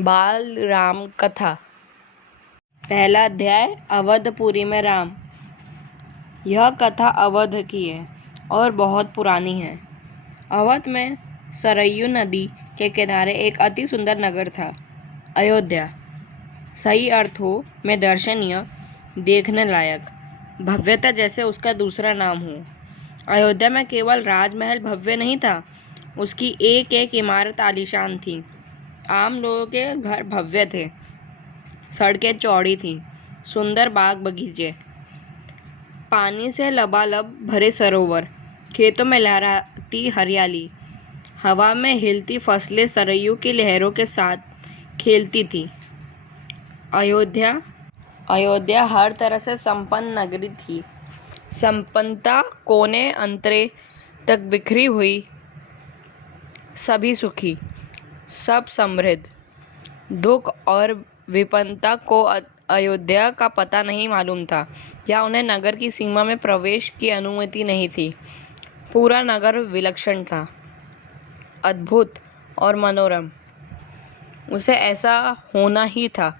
बाल राम कथा। पहला अध्याय, अवधपुरी में राम। यह कथा अवध की है और बहुत पुरानी है। अवध में सरयू नदी के किनारे एक अति सुंदर नगर था, अयोध्या। सही अर्थों में दर्शनीय, देखने लायक, भव्यता जैसे उसका दूसरा नाम हो। अयोध्या में केवल राजमहल भव्य नहीं था, उसकी एक एक इमारत आलीशान थी। आम लोगों के घर भव्य थे, सड़कें चौड़ी थीं, सुंदर बाग बगीचे, पानी से लबालब भरे सरोवर, खेतों में लहराती हरियाली, हवा में हिलती फसलें सरयू की लहरों के साथ खेलती थीं। अयोध्या हर तरह से संपन्न नगरी थी। संपन्नता कोने अंतरे तक बिखरी हुई, सभी सुखी, सब समृद्ध। दुख और विपन्नता को अयोध्या का पता नहीं मालूम था, या उन्हें नगर की सीमा में प्रवेश की अनुमति नहीं थी। पूरा नगर विलक्षण था, अद्भुत और मनोरम। उसे ऐसा होना ही था।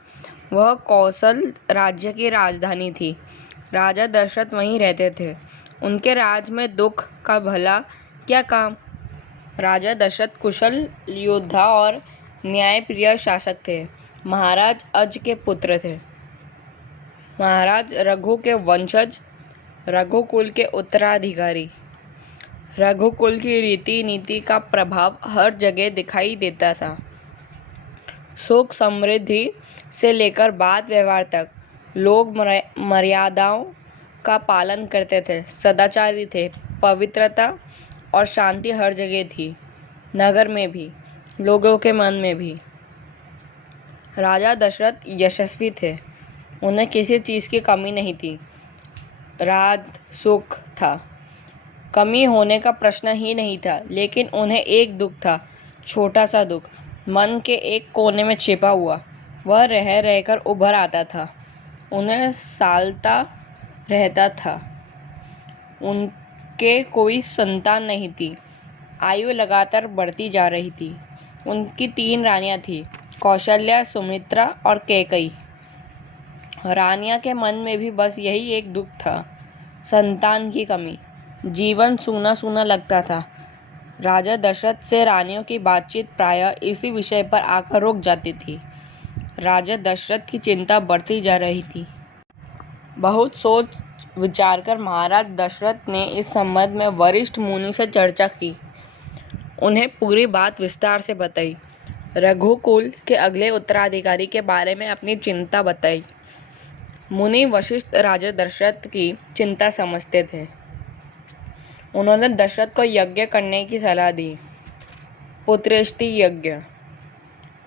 वह कौशल राज्य की राजधानी थी। राजा दशरथ वहीं रहते थे। उनके राज में दुख का भला क्या काम। राजा दशरथ कुशल योद्धा और न्यायप्रिय शासक थे। महाराज अज के पुत्र थे। महाराज रघु के वंशज, रघुकुल के उत्तराधिकारी। रघुकुल की रीति नीति का प्रभाव हर जगह दिखाई देता था। सुख समृद्धि से लेकर बात व्यवहार तक लोग मर्यादाओं का पालन करते थे, सदाचारी थे। पवित्रता और शांति हर जगह थी, नगर में भी, लोगों के मन में भी। राजा दशरथ यशस्वी थे, उन्हें किसी चीज़ की कमी नहीं थी। राज सुख था, कमी होने का प्रश्न ही नहीं था। लेकिन उन्हें एक दुख था, छोटा सा दुख, मन के एक कोने में छिपा हुआ। वह रह रहकर उभर आता था, उन्हें सालता रहता था। उनके कोई संतान नहीं थी। आयु लगातार बढ़ती जा रही थी। उनकी 3 रानियां थीं, कौशल्या, सुमित्रा और कैकेयी। रानियां के मन में भी बस यही एक दुख था, संतान की कमी। जीवन सूना सूना लगता था। राजा दशरथ से रानियों की बातचीत प्रायः इसी विषय पर आकर रुक जाती थी। राजा दशरथ की चिंता बढ़ती जा रही थी। बहुत सोच विचार कर महाराज दशरथ ने इस संबंध में वरिष्ठ मुनि से चर्चा की। उन्हें पूरी बात विस्तार से बताई। रघुकुल के अगले उत्तराधिकारी के बारे में अपनी चिंता बताई। मुनि वशिष्ठ राजा दशरथ की चिंता समझते थे। उन्होंने दशरथ को यज्ञ करने की सलाह दी, पुत्रेष्टि यज्ञ।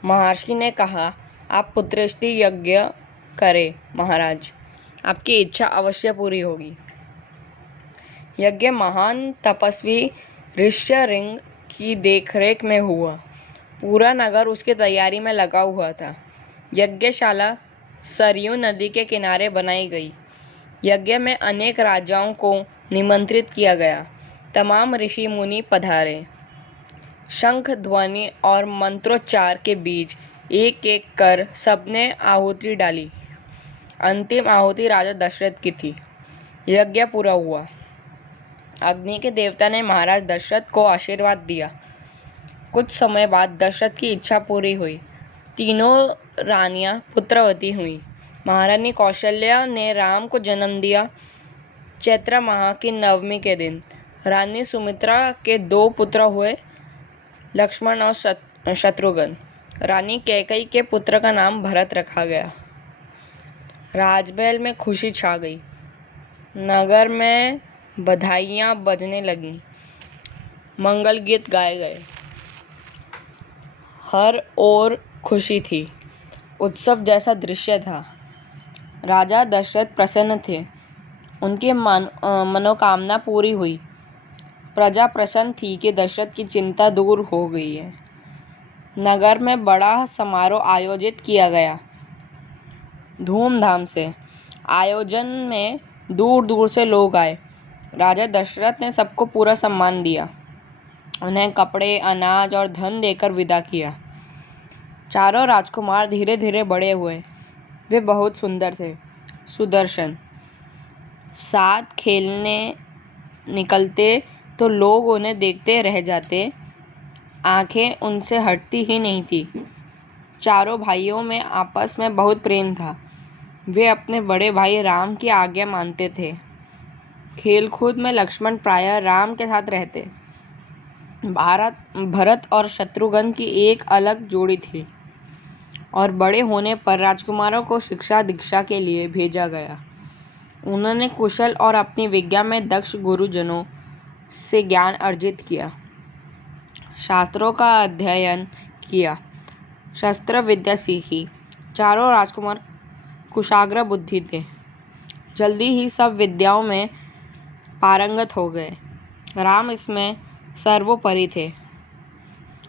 महर्षि ने कहा, आप पुत्रेष्टि यज्ञ करें महाराज, आपकी इच्छा अवश्य पूरी होगी। यज्ञ महान तपस्वी ऋष्यशृंग की देखरेख में हुआ। पूरा नगर उसकी तैयारी में लगा हुआ था। यज्ञशाला सरयू नदी के किनारे बनाई गई। यज्ञ में अनेक राजाओं को निमंत्रित किया गया। तमाम ऋषि मुनि पधारे। शंख ध्वनि और मंत्रोच्चार के बीच एक एक कर सबने आहुति डाली। अंतिम आहुति राजा दशरथ की थी। यज्ञ पूरा हुआ। अग्नि के देवता ने महाराज दशरथ को आशीर्वाद दिया। कुछ समय बाद दशरथ की इच्छा पूरी हुई। तीनों रानियां पुत्रवती हुईं। महारानी कौशल्या ने राम को जन्म दिया चैत्र माह की नवमी के दिन। रानी सुमित्रा के 2 पुत्र हुए, लक्ष्मण और शत्रुघ्न। रानी कैकेयी के पुत्र का नाम भरत रखा गया। राजमहल में खुशी छा गई। नगर में बधाइयाँ बजने लगीं, मंगल गीत गाए गए। हर ओर खुशी थी, उत्सव जैसा दृश्य था। राजा दशरथ प्रसन्न थे। उनकी मनोकामना पूरी हुई। प्रजा प्रसन्न थी कि दशरथ की चिंता दूर हो गई है। नगर में बड़ा समारोह आयोजित किया गया, धूमधाम से। आयोजन में दूर दूर से लोग आए। राजा दशरथ ने सबको पूरा सम्मान दिया, उन्हें कपड़े, अनाज और धन देकर विदा किया। चारों राजकुमार धीरे धीरे बड़े हुए। वे बहुत सुंदर थे, सुदर्शन। साथ खेलने निकलते तो लोग उन्हें देखते रह जाते। आंखें उनसे हटती ही नहीं थी। चारों भाइयों में आपस में बहुत प्रेम था। वे अपने बड़े भाई राम की आज्ञा मानते थे। खेलकूद में लक्ष्मण प्रायः राम के साथ रहते। भरत और शत्रुघ्न की एक अलग जोड़ी थी और बड़े होने पर राजकुमारों को शिक्षा दीक्षा के लिए भेजा गया। उन्होंने कुशल और अपनी विद्या में दक्ष गुरुजनों से ज्ञान अर्जित किया, शास्त्रों का अध्ययन किया, शस्त्र विद्या सीखी। चारों राजकुमार कुशाग्र बुद्धि थे। जल्दी ही सब विद्याओं में पारंगत हो गए। राम इसमें सर्वोपरि थे।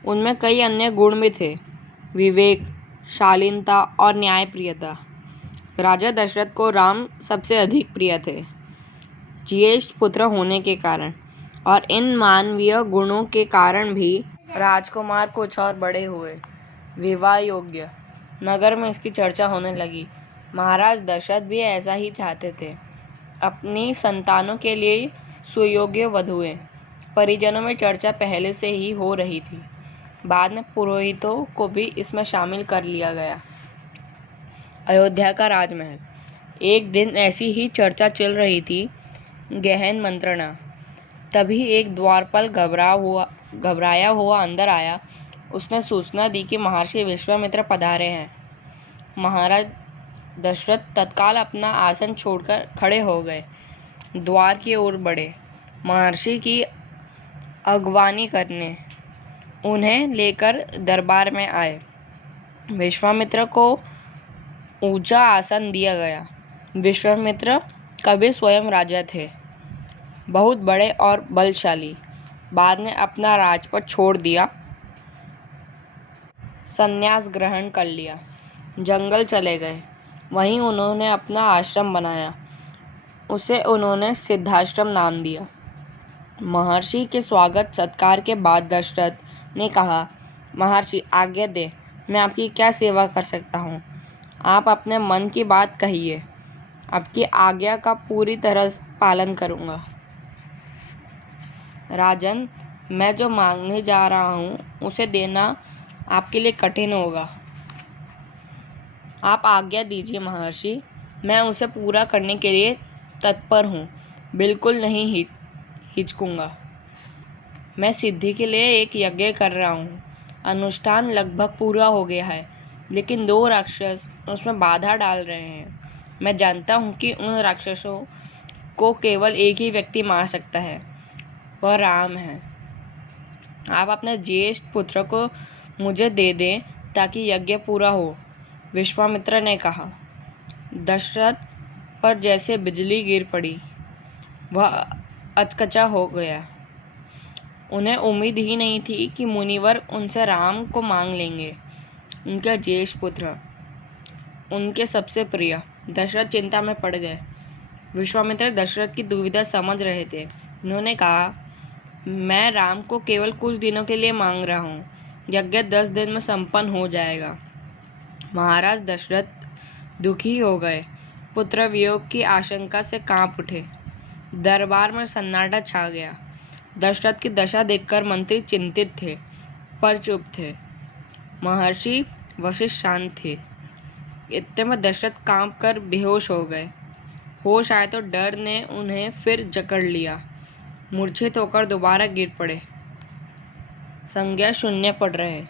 उनमें कई अन्य गुण भी थे, विवेक, शालीनता और न्यायप्रियता। राजा दशरथ को राम सबसे अधिक प्रिय थे, ज्येष्ठ पुत्र होने के कारण, और इन मानवीय गुणों के कारण भी राजकुमार कुछ और बड़े हुए, विवाह योग्य। नगर में इसकी चर्चा होने लगी। महाराज दशरथ भी ऐसा ही चाहते थे, अपनी संतानों के लिए सुयोग्य वधुएं। परिजनों में चर्चा पहले से ही हो रही थी। बाद में पुरोहितों को भी इसमें शामिल कर लिया गया। अयोध्या का राजमहल। एक दिन ऐसी ही चर्चा चल रही थी, गहन मंत्रणा। तभी एक द्वारपाल घबराया हुआ अंदर आया। उसने सूचना दी कि महर्षि विश्वामित्र पधारे हैं। महाराज दशरथ तत्काल अपना आसन छोड़कर खड़े हो गए, द्वार की ओर बढ़े, महर्षि की अगवानी करने। उन्हें लेकर दरबार में आए। विश्वामित्र को ऊंचा आसन दिया गया। विश्वामित्र कभी स्वयं राजा थे, बहुत बड़े और बलशाली। बाद में अपना राजपद छोड़ दिया, संन्यास ग्रहण कर लिया, जंगल चले गए। वहीं उन्होंने अपना आश्रम बनाया। उसे उन्होंने सिद्धाश्रम नाम दिया। महर्षि के स्वागत सत्कार के बाद दशरथ ने कहा, महर्षि आज्ञा दे, मैं आपकी क्या सेवा कर सकता हूँ? आप अपने मन की बात कहिए, आपकी आज्ञा का पूरी तरह पालन करूँगा। राजन, मैं जो मांगने जा रहा हूँ उसे देना आपके लिए कठिन होगा। आप आज्ञा दीजिए महर्षि, मैं उसे पूरा करने के लिए तत्पर हूँ, बिल्कुल नहीं हिचकूंगा। मैं सिद्धि के लिए एक यज्ञ कर रहा हूँ। अनुष्ठान लगभग पूरा हो गया है, लेकिन 2 राक्षस उसमें बाधा डाल रहे हैं। मैं जानता हूँ कि उन राक्षसों को केवल एक ही व्यक्ति मार सकता है, वह राम है। आप अपने ज्येष्ठ पुत्र को मुझे दे दें ताकि यज्ञ पूरा हो, विश्वामित्र ने कहा। दशरथ पर जैसे बिजली गिर पड़ी। वह अचकचा हो गया। उन्हें उम्मीद ही नहीं थी कि मुनिवर उनसे राम को मांग लेंगे, उनके ज्येष्ठ पुत्र, उनके सबसे प्रिय। दशरथ चिंता में पड़ गए। विश्वामित्र दशरथ की दुविधा समझ रहे थे। उन्होंने कहा, मैं राम को केवल कुछ दिनों के लिए मांग रहा हूँ, यज्ञ 10 दिन में संपन्न हो जाएगा। महाराज दशरथ दुखी हो गए, पुत्र वियोग की आशंका से कांप उठे। दरबार में सन्नाटा छा गया। दशरथ की दशा देखकर मंत्री चिंतित थे, पर चुप थे। महर्षि वशिष्ठ शांत थे। इतने में दशरथ कांप कर बेहोश हो गए। होश आए तो डर ने उन्हें फिर जकड़ लिया। मूर्छित होकर दोबारा गिर पड़े। संज्ञा शून्य पड़ रहे।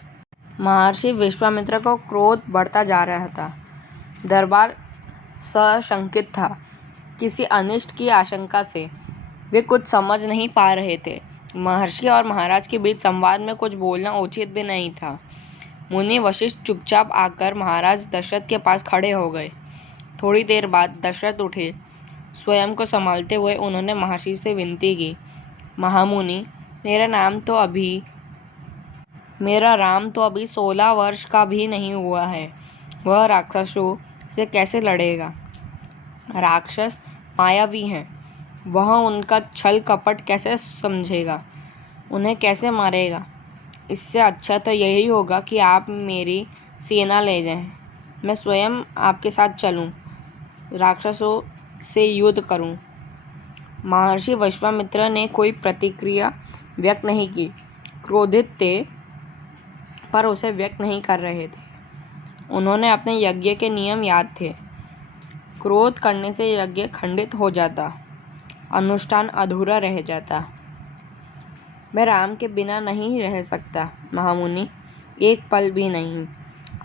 महर्षि विश्वामित्र को क्रोध बढ़ता जा रहा था। दरबार सशंकित था, किसी अनिष्ट की आशंका से। वे कुछ समझ नहीं पा रहे थे। महर्षि और महाराज के बीच संवाद में कुछ बोलना उचित भी नहीं था। मुनि वशिष्ठ चुपचाप आकर महाराज दशरथ के पास खड़े हो गए। थोड़ी देर बाद दशरथ उठे। स्वयं को संभालते हुए उन्होंने महर्षि से विनती की, महामुनि, मेरा राम तो अभी 16 वर्ष का भी नहीं हुआ है। वह राक्षसों से कैसे लड़ेगा? राक्षस मायावी हैं। वह उनका छल कपट कैसे समझेगा? उन्हें कैसे मारेगा? इससे अच्छा तो यही होगा कि आप मेरी सेना ले जाएं। मैं स्वयं आपके साथ चलूं, राक्षसों से युद्ध करूं। महर्षि विश्वामित्र ने कोई प्रतिक्रिया व्यक्त नहीं की। क्रोधित थे पर उसे व्यक्त नहीं कर रहे थे। उन्होंने अपने यज्ञ के नियम याद थे। क्रोध करने से यज्ञ खंडित हो जाता, अनुष्ठान अधूरा रह जाता। मैं राम के बिना नहीं रह सकता महामुनि, एक पल भी नहीं।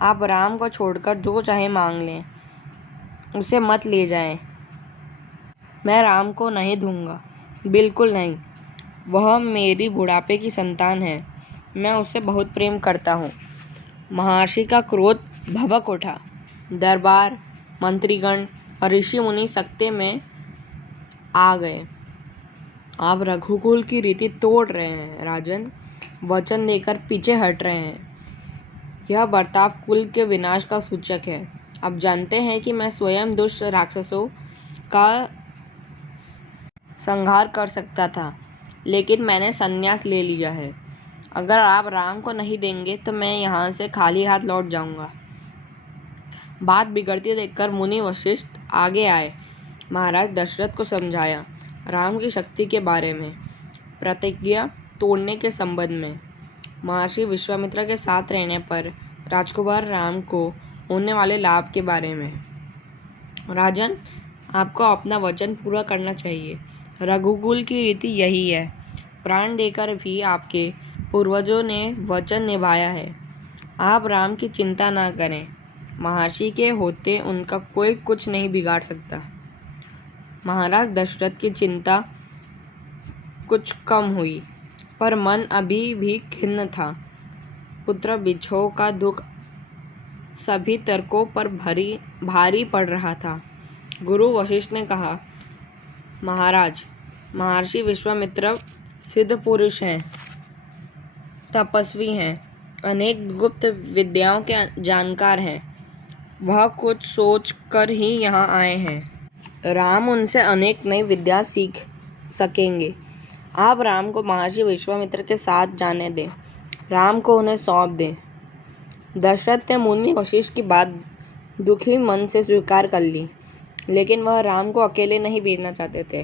आप राम को छोड़कर जो चाहे मांग लें, उसे मत ले जाएं। मैं राम को नहीं दूंगा, बिल्कुल नहीं। वह मेरी बुढ़ापे की संतान है। मैं उसे बहुत प्रेम करता हूँ। महर्षि का क्रोध भभक उठा। दरबार, मंत्रीगण और ऋषि मुनि सकते में आ गए। आप रघुकुल की रीति तोड़ रहे हैं राजन, वचन देकर पीछे हट रहे हैं। यह बर्ताव कुल के विनाश का सूचक है। आप जानते हैं कि मैं स्वयं दुष्ट राक्षसों का संहार कर सकता था, लेकिन मैंने संन्यास ले लिया है। अगर आप राम को नहीं देंगे तो मैं यहाँ से खाली हाथ लौट जाऊंगा। बात बिगड़ती देखकर मुनि वशिष्ठ आगे आए। महाराज दशरथ को समझाया राम की शक्ति के बारे में, प्रतिज्ञा तोड़ने के संबंध में, महर्षि विश्वामित्र के साथ रहने पर राजकुमार राम को होने वाले लाभ के बारे में। राजन, आपको अपना वचन पूरा करना चाहिए। रघुकुल की रीति यही है। प्राण देकर भी आपके पूर्वजों ने वचन निभाया है। आप राम की चिंता ना करें। महर्षि के होते उनका कोई कुछ नहीं बिगाड़ सकता। महाराज दशरथ की चिंता कुछ कम हुई, पर मन अभी भी खिन्न था। पुत्र बिछोह का दुख सभी तर्कों पर भारी पड़ रहा था। गुरु वशिष्ठ ने कहा, महाराज, महर्षि विश्वामित्र सिद्ध पुरुष हैं, तपस्वी हैं, अनेक गुप्त विद्याओं के जानकार हैं। वह कुछ सोच कर ही यहाँ आए हैं। राम उनसे अनेक नई विद्या सीख सकेंगे। आप राम को महर्षि विश्वामित्र के साथ जाने दें। राम को उन्हें सौंप दें। दशरथ ने मुनि वशिष्ठ की बात दुखी मन से स्वीकार कर ली, लेकिन वह राम को अकेले नहीं भेजना चाहते थे।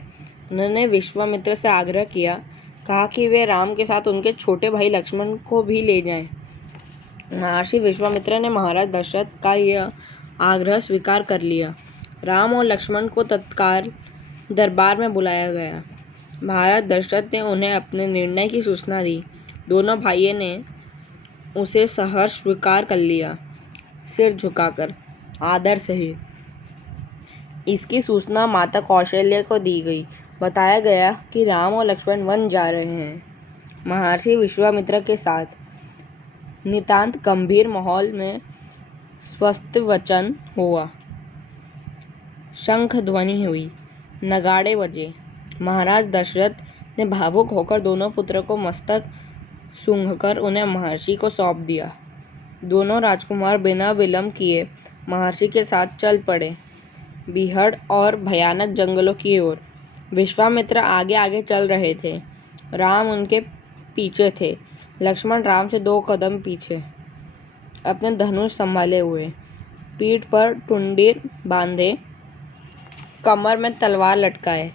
उन्होंने विश्वामित्र से आग्रह किया, कहा कि वे राम के साथ उनके छोटे भाई लक्ष्मण को भी ले जाएं। महर्षि विश्वामित्र ने महाराज दशरथ का यह आग्रह स्वीकार कर लिया। राम और लक्ष्मण को तत्काल दरबार में बुलाया गया। महाराज दशरथ ने उन्हें अपने निर्णय की सूचना दी। दोनों भाइयों ने उसे सहर्ष स्वीकार कर लिया, सिर झुकाकर आदर सहित। इसकी सूचना माता कौशल्या को दी गई। बताया गया कि राम और लक्ष्मण वन जा रहे हैं, महर्षि विश्वामित्र के साथ। नितांत गंभीर माहौल में स्वस्ति वचन हुआ। शंख ध्वनि हुई, नगाड़े बजे। महाराज दशरथ ने भावुक होकर दोनों पुत्रों को मस्तक सूंघकर उन्हें महर्षि को सौंप दिया। दोनों राजकुमार बिना विलंब किए महर्षि के साथ चल पड़े, बीहड़ और भयानक जंगलों की ओर। विश्वामित्र आगे आगे चल रहे थे। राम उनके पीछे थे। लक्ष्मण राम से 2 कदम पीछे, अपने धनुष संभाले हुए, पीठ पर टुंडीर बांधे, कमर में तलवार लटकाए।